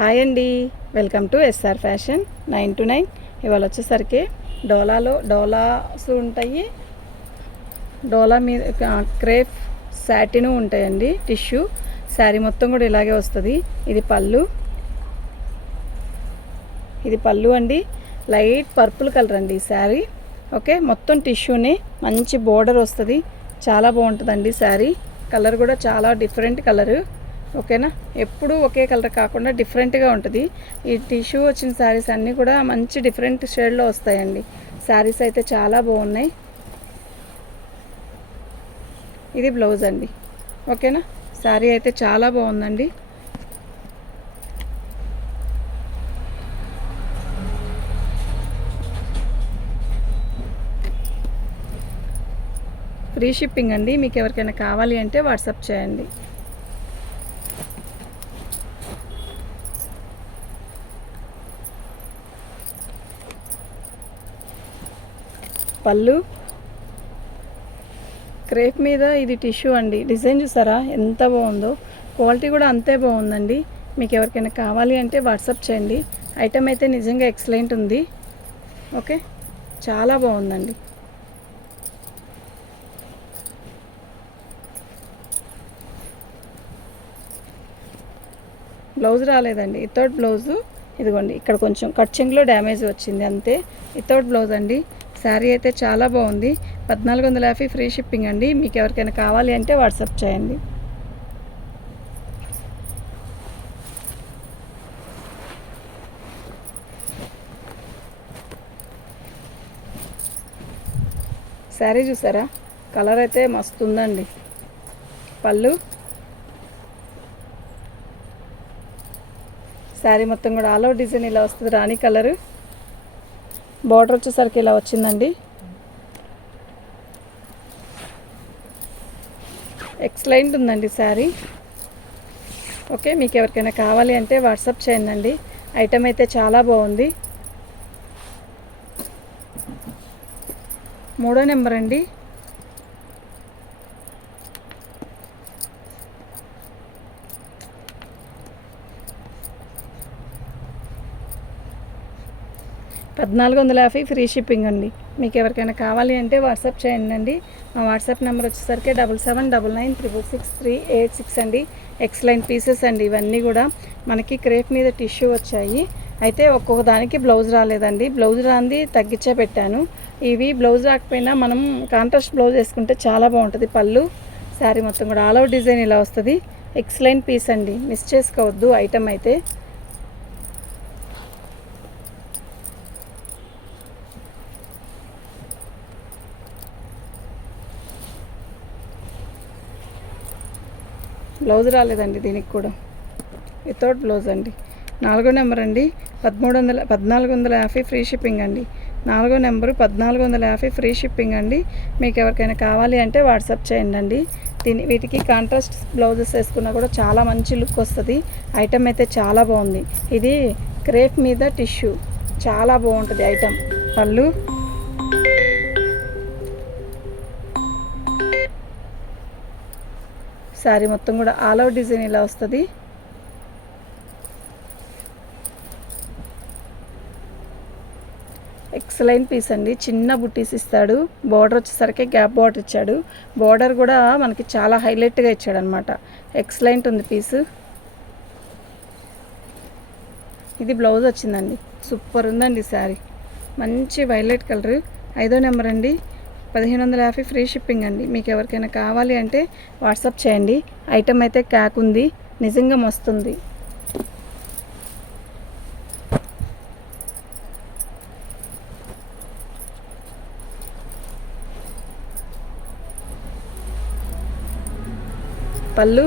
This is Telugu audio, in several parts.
హాయ్ అండి, welcome to SR Fashion 9 to 9. ఇవాళ వచ్చేసరికి డోలాస్ ఉంటాయి, డోలా మీద క్రేప్ సాటిన్ ఉంటాయండి. టిష్యూ శారీ మొత్తం కూడా ఇలాగే వస్తుంది. ఇది పళ్ళు అండి. లైట్ పర్పుల్ కలర్ అండి ఈ శారీ. ఓకే, మొత్తం టిష్యూని మంచి బోర్డర్ వస్తుంది. చాలా బాగుంటుందండి శారీ. కలర్ కూడా చాలా డిఫరెంట్ కలరు. ఓకేనా, ఎప్పుడూ ఒకే కలర్ కాకుండా డిఫరెంట్గా ఉంటుంది. ఈ టిష్యూ వచ్చిన శారీస్ అన్నీ కూడా మంచి డిఫరెంట్ షేడ్లో వస్తాయండి. శారీస్ అయితే చాలా బాగున్నాయి. ఇది బ్లౌజ్ అండి. ఓకేనా, శారీ అయితే చాలా బాగుందండి. ఫ్రీ షిప్పింగ్ అండి. మీకు ఎవరికైనా కావాలి అంటే వాట్సాప్ చేయండి. పళ్ళు క్రేప్ మీద ఇది టిష్యూ అండి. డిజైన్ చూసారా ఎంత బాగుందో, క్వాలిటీ కూడా అంతే బాగుందండి. మీకు ఎవరికైనా కావాలి అంటే వాట్సాప్ చేయండి. ఐటమ్ అయితే నిజంగా ఎక్సలెంట్ ఉంది. ఓకే, చాలా బాగుందండి. బ్లౌజ్ రాలేదండి, వితౌట్ బ్లౌజు. ఇదిగోండి, ఇక్కడ కొంచెం కట్చింగ్లో డ్యామేజ్ వచ్చింది అంతే. వితౌట్ బ్లౌజ్ అండి. శారీ అయితే చాలా బాగుంది. 1450 ఫ్రీ షిప్పింగ్ అండి. మీకు ఎవరికైనా కావాలి అంటే వాట్సాప్ చేయండి. శారీ చూసారా, కలర్ అయితే మస్తు ఉందండి. పళ్ళు శారీ మొత్తం కూడా ఆల్ ఓవర్ డిజైన్ ఇలా వస్తుంది. రాణి కలరు. బార్డర్ వచ్చేసరికి ఇలా వచ్చిందండి. ఎక్సలెంట్ ఉందండి శారీ. ఓకే, మీకు ఎవరికైనా కావాలి అంటే వాట్సాప్ చేయండి. ఐటమ్ అయితే చాలా బాగుంది. 3వ నెంబర్ అండి. $1450 ఫ్రీ షిప్పింగ్ అండి. మీకు ఎవరికైనా కావాలి అంటే వాట్సాప్ చేయండి. మా వాట్సాప్ నెంబర్ వచ్చేసరికి 7799666386 అండి. ఎక్సలెంట్ పీసెస్ అండి ఇవన్నీ కూడా. మనకి క్రేప్ మీద టిష్యూ వచ్చాయి. అయితే ఒక్కొక్క దానికి బ్లౌజ్ రాలేదండి. బ్లౌజ్ రాంది తగ్గించే పెట్టాను. ఇవి బ్లౌజ్ రాకపోయినా మనం కాంట్రాస్ట్ బ్లౌజ్ వేసుకుంటే చాలా బాగుంటుంది. పళ్ళు శారీ మొత్తం కూడా ఆల్ ఓవర్ డిజైన్ ఇలా వస్తుంది. ఎక్సలెంట్ పీస్ అండి, మిస్ చేసుకోవద్దు ఐటమ్ అయితే. బ్లౌజ్ రాలేదండి దీనికి కూడా, వితౌట్ బ్లౌజ్ అండి. 4వ నెంబర్ అండి. 1450 ఫ్రీ షిప్పింగ్ అండి. 4వ నెంబరు 1450 ఫ్రీ షిప్పింగ్ అండి. మీకు ఎవరికైనా కావాలి అంటే వాట్సాప్ చేయండి. వీటికి కాంట్రాస్ట్ బ్లౌజెస్ వేసుకున్నా కూడా చాలా మంచి లుక్ వస్తుంది. ఐటమ్ అయితే చాలా బాగుంది. ఇది క్రేప్ మీద టిష్యూ, చాలా బాగుంటుంది ఐటమ్. పళ్ళు శారీ మొత్తం కూడా ఆల్ ఓవర్ డిజైన్ ఇలా వస్తుంది. ఎక్సలెంట్ పీస్ అండి. చిన్న బుట్టీస్ ఇస్తాడు. బార్డర్ వచ్చేసరికి గ్యాప్ బార్డర్ ఇచ్చాడు. బార్డర్ కూడా మనకి చాలా హైలైట్గా ఇచ్చాడు అనమాట. ఎక్సలెంట్ ఉంది పీసు. ఇది బ్లౌజ్ వచ్చిందండి. సూపర్ ఉందండి శారీ. మంచి వైలెట్ కలర్. 5వ నెంబర్ అండి. 1550 ఫ్రీ షిప్పింగ్ అండి. మీకు ఎవరికైనా కావాలి అంటే వాట్సాప్ చేయండి. ఐటమ్ అయితే క్యాక్ ఉంది, నిజంగా మస్తుంది. పళ్ళు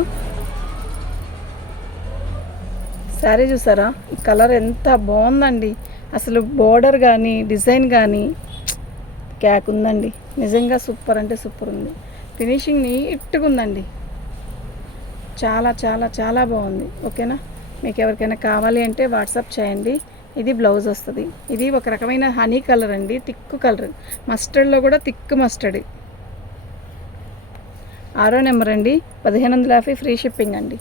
శారీ చూసారా, ఈ కలర్ ఎంత బాగుందండి. అసలు బోర్డర్ కానీ డిజైన్ కానీ క్యాక్ ఉందండి. నిజంగా సూపర్ అంటే సూపర్ ఉంది. ఫినిషింగ్ నీట్గా ఉందండి. చాలా చాలా చాలా బాగుంది. ఓకేనా, మీకు ఎవరికైనా కావాలి అంటే వాట్సాప్ చేయండి. ఇది బ్లౌజ్ వస్తుంది. ఇది ఒక రకమైన హనీ కలర్ అండి, థిక్ కలర్. మస్టర్డ్లో కూడా థిక్ మస్టర్డ్. 6వ నెంబర్ అండి. 1550 ఫ్రీ షిప్పింగ్ అండి.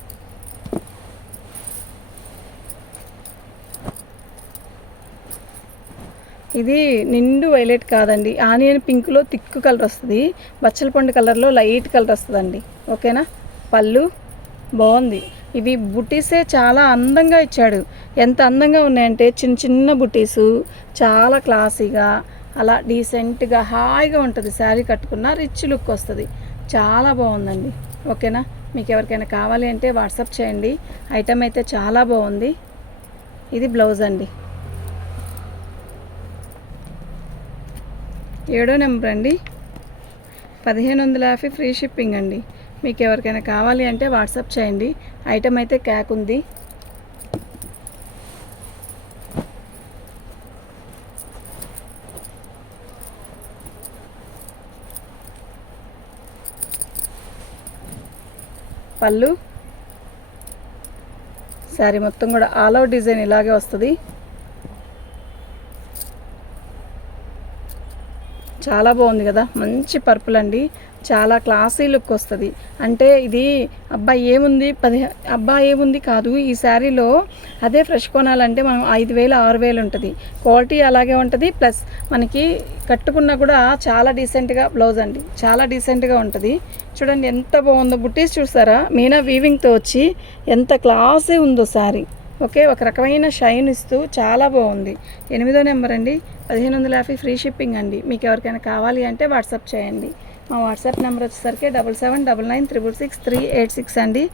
ఇది నిండు వైలెట్ కాదండి, ఆనియన్ పింక్లో థిక్ కలర్ వస్తుంది, బచ్చల పండు కలర్లో లైట్ కలర్ వస్తుందండి. ఓకేనా. పళ్ళు బాగుంది. ఇవి బుటీసే చాలా అందంగా ఇచ్చాడు. ఎంత అందంగా ఉన్నాయంటే చిన్న చిన్న బుటీసు, చాలా క్లాసీగా అలా డీసెంట్గా హాయిగా ఉంటుంది. శారీ కట్టుకున్న రిచ్ లుక్ వస్తుంది. చాలా బాగుందండి. ఓకేనా. మీకు ఎవరికైనా కావాలి అంటే వాట్సాప్ చేయండి. ఐటమ్ అయితే చాలా బాగుంది. ఇది బ్లౌజ్ అండి. 7వ నెంబర్ అండి. 1550 ఫ్రీ షిప్పింగ్ అండి. మీకు ఎవరికైనా కావాలి అంటే వాట్సాప్ చేయండి. ఐటమ్ అయితే క్యాక్ ఉంది. పళ్ళు శారీ మొత్తం కూడా ఆల్ ఓవర్ డిజైన్ ఇలాగే వస్తుంది. చాలా బాగుంది కదా, మంచి పర్పుల్ అండి. చాలా క్లాసీ లుక్ వస్తుంది. అంటే ఇది అబ్బాయి ఏముంది కాదు, ఈ శారీలో అదే ఫ్రెష్ కొనాలంటే మనం 5000 6000 ఉంటుంది. క్వాలిటీ అలాగే ఉంటుంది. ప్లస్ మనకి కట్టుకున్నా కూడా చాలా డీసెంట్గా బ్లౌజ్ అండి, చాలా డీసెంట్గా ఉంటుంది. చూడండి ఎంత బాగుందో, బుట్టీస్ చూసారా, మీనా వీవింగ్తో వచ్చి ఎంత క్లాసీ ఉందో శారీ. ఓకే, ఒక రకమైన షైన్ ఇస్తూ చాలా బాగుంది. 8వ నెంబర్ అండి. 1550 ఫ్రీ షిప్పింగ్ అండి. మీకు ఎవరికైనా కావాలి అంటే వాట్సాప్ చేయండి. మా వాట్సాప్ నెంబర్ వచ్చేసరికి 7799666386 అండి.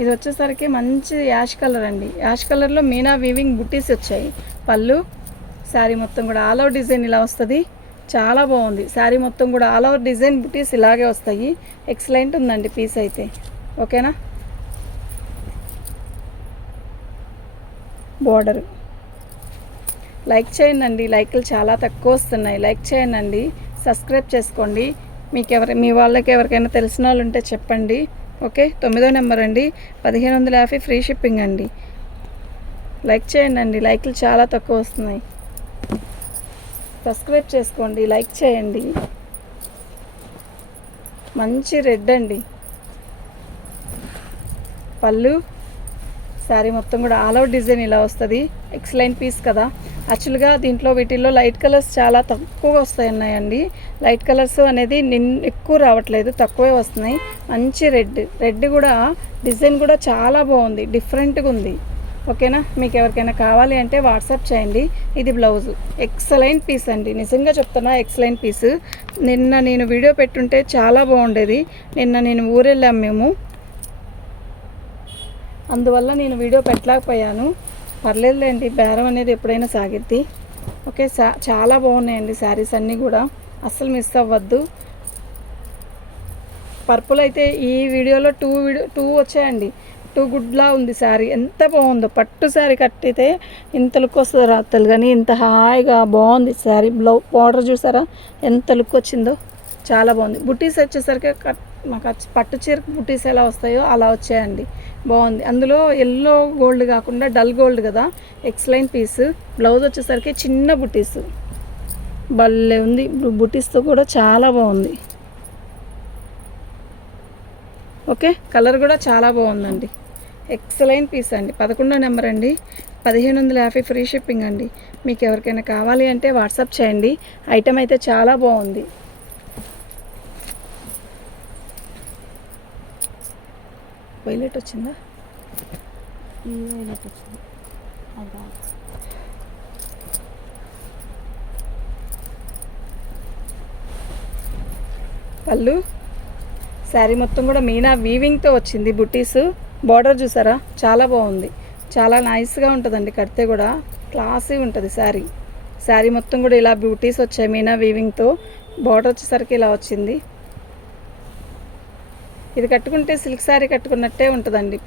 ఇది వచ్చేసరికి మంచి యాష్ కలర్ అండి. యాష్ కలర్లో మీనా వీవింగ్ బుట్టీస్ వచ్చాయి. పళ్ళు శారీ మొత్తం కూడా ఆల్ ఓవర్ డిజైన్ ఇలా వస్తుంది. చాలా బాగుంది. శారీ మొత్తం కూడా ఆల్ ఓవర్ డిజైన్ బుట్టీస్ ఇలాగే వస్తాయి. ఎక్సలెంట్ ఉందండి పీస్ అయితే. ఓకేనా. బోర్డరు లైక్ చేయండి. లైక్లు చాలా తక్కువ వస్తున్నాయి. లైక్ చేయండి, సబ్స్క్రైబ్ చేసుకోండి. మీ వాళ్ళకి ఎవరికైనా తెలిసిన వాళ్ళు ఉంటే చెప్పండి. ఓకే. 9వ నెంబర్ అండి. 1550 ఫ్రీ షిప్పింగ్ అండి. లైక్ చేయండి. లైక్లు చాలా తక్కువ వస్తున్నాయి. సబ్స్క్రైబ్ చేసుకోండి, లైక్ చేయండి. మంచి రెడ్ అండి. పళ్ళు శారీ మొత్తం కూడా ఆల్ ఓవర్ డిజైన్ ఇలా వస్తుంది. ఎక్సలెంట్ పీస్ కదా. యాక్చువల్గా వీటిల్లో లైట్ కలర్స్ చాలా తక్కువ వస్తాయన్నాయండి. లైట్ కలర్స్ అనేది ఎక్కువ రావట్లేదు, తక్కువే వస్తున్నాయి. మంచి రెడ్ కూడా డిజైన్ కూడా చాలా బాగుంది, డిఫరెంట్గా ఉంది. ఓకేనా. మీకు ఎవరికైనా కావాలి అంటే వాట్సాప్ చేయండి. ఇది బ్లౌజ్. ఎక్సలెంట్ పీస్ అండి, నిజంగా చెప్తున్నా ఎక్సలెంట్ పీస్. నిన్న నేను వీడియో పెట్టుంటే చాలా బాగుండేది. నిన్న నేను ఊరెళ్ళాము మేము, అందువల్ల నేను వీడియో పెట్టలేకపోయాను. పర్లేదులేండి, బేరం అనేది ఎప్పుడైనా సాగిద్ది. ఓకే. చాలా బాగున్నాయండి శారీస్ అన్నీ కూడా, అస్సలు మిస్ అవ్వద్దు. పర్పుల్ అయితే ఈ వీడియోలో 2 వచ్చాయండి. 2 గుడ్లా ఉంది శారీ. ఎంత బాగుందో, పట్టు శారీ కట్టితే ఇంత లుక్ వస్తుంది రాత్రులు, కానీ ఇంత హాయిగా బాగుంది శారీ. బార్డర్ చూసారా ఎంత లుక్ వచ్చిందో, చాలా బాగుంది. బుట్టీస్ వచ్చేసరికి మాకు పట్టు చీర బుట్టీస్ ఎలా వస్తాయో అలా వచ్చాయండి. బాగుంది. అందులో ఎల్లో గోల్డ్ కాకుండా డల్ గోల్డ్ కదా, ఎక్సలెంట్ పీస్. బ్లౌజ్ వచ్చేసరికి చిన్న బుట్టీస్, భలే ఉంది. బుట్టీస్తో కూడా చాలా బాగుంది. ఓకే. కలర్ కూడా చాలా బాగుందండి. ఎక్సలెంట్ పీస్ అండి. 11వ నెంబర్ అండి. 1550 ఫ్రీ షిప్పింగ్ అండి. మీకు ఎవరికైనా కావాలి అంటే వాట్సాప్ చేయండి. ఐటమ్ అయితే చాలా బాగుంది. వైలెట్ వచ్చిందా? వైలెట్ వచ్చింది. పళ్ళు శారీ మొత్తం కూడా మీనా వీవింగ్తో వచ్చింది. బుట్టీస్ బార్డర్ చూసారా, చాలా బాగుంది. చాలా నైస్గా ఉంటుందండి, కడితే కూడా క్లాసీ ఉంటుంది శారీ. శారీ మొత్తం కూడా ఇలా బుట్టీస్ వచ్చాయి మీనా వీవింగ్తో. బార్డర్ వచ్చేసరికి ఇలా వచ్చింది. ఇది కట్టుకుంటే సిల్క్ శారీ కట్టుకున్నట్టే ఉంటుందండి.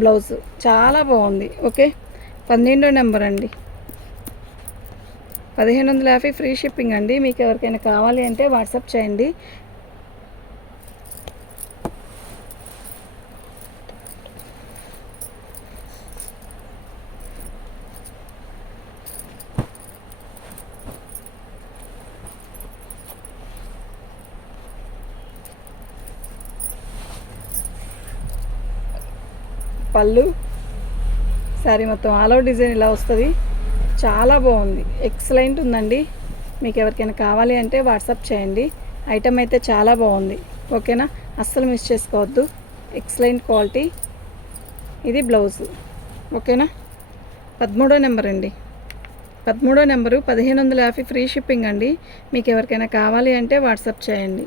బ్లౌజ్ చాలా బాగుంది. ఓకే. 12వ నెంబర్ అండి. 1550 ఫ్రీ షిప్పింగ్ అండి. మీకు ఎవరికైనా కావాలి అంటే వాట్సాప్ చేయండి. పళ్ళు శారీ మొత్తం ఆల్ ఓవర్ డిజైన్ ఇలా వస్తుంది. చాలా బాగుంది, ఎక్సలెంట్ ఉందండి. మీకు ఎవరికైనా కావాలి అంటే వాట్సాప్ చేయండి. ఐటమ్ అయితే చాలా బాగుంది. ఓకేనా, అస్సలు మిస్ చేసుకోవద్దు. Excellent quality. ఇది బ్లౌజు. ఓకేనా, 13వ నెంబర్ అండి. 13వ నెంబరు 1550 ఫ్రీ షిప్పింగ్ అండి. మీకు ఎవరికైనా కావాలి అంటే వాట్సాప్ చేయండి.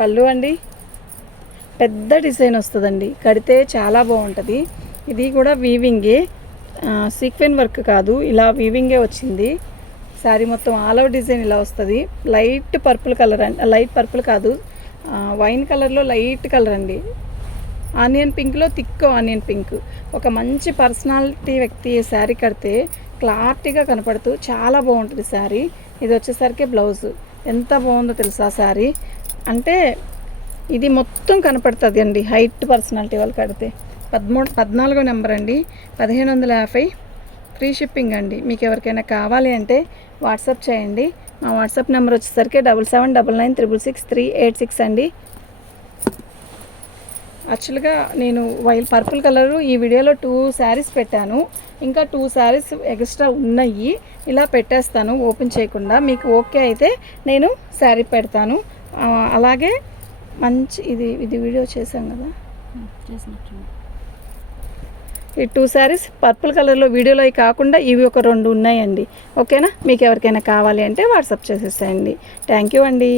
పళ్ళు అండి, పెద్ద డిజైన్ వస్తుందండి, కడితే చాలా బాగుంటుంది. ఇది కూడా వీవింగే, సీక్వెన్ వర్క్ కాదు, ఇలా వీవింగే వచ్చింది. శారీ మొత్తం ఆల్ ఓవర్ డిజైన్ ఇలా వస్తుంది. లైట్ పర్పుల్ కలర్ అండి, లైట్ పర్పుల్ కాదు, వైన్ కలర్లో లైట్ కలర్ అండి. ఆనియన్ పింక్లో థిక్ ఆనియన్ పింక్. ఒక మంచి పర్సనాలిటీ వ్యక్తి శారీ కడితే క్లారిటీగా కనపడుతూ చాలా బాగుంటుంది శారీ. ఇది వచ్చేసరికి బ్లౌజ్. ఎంత బాగుందో తెలుసా శారీ, అంటే ఇది మొత్తం కనపడుతుంది అండి హైట్ పర్సనాలిటీ వాళ్ళు కడితే. 14వ నెంబర్ అండి, 1550 ఫ్రీ షిప్పింగ్ అండి. మీకు ఎవరికైనా కావాలి అంటే వాట్సాప్ చేయండి. మా వాట్సాప్ నెంబర్ వచ్చేసరికి 7799966386 అండి. యాక్చువల్గా నేను పర్పుల్ కలరు ఈ వీడియోలో 2 శారీస్ పెట్టాను, ఇంకా 2 శారీస్ ఎక్స్ట్రా ఉన్నాయి. ఇలా పెట్టేస్తాను ఓపెన్ చేయకుండా. మీకు ఓకే అయితే నేను శారీ పెడతాను. అలాగే మంచి ఇది వీడియో చేశాం కదా, ఈ 2 శారీస్ పర్పుల్ కలర్లో వీడియోలో కాకుండా ఇవి ఒక 2 ఉన్నాయండి. ఓకేనా, మీకు ఎవరికైనా కావాలి అంటే వాట్సాప్ చేసేసేయండి. థ్యాంక్ యూ అండి.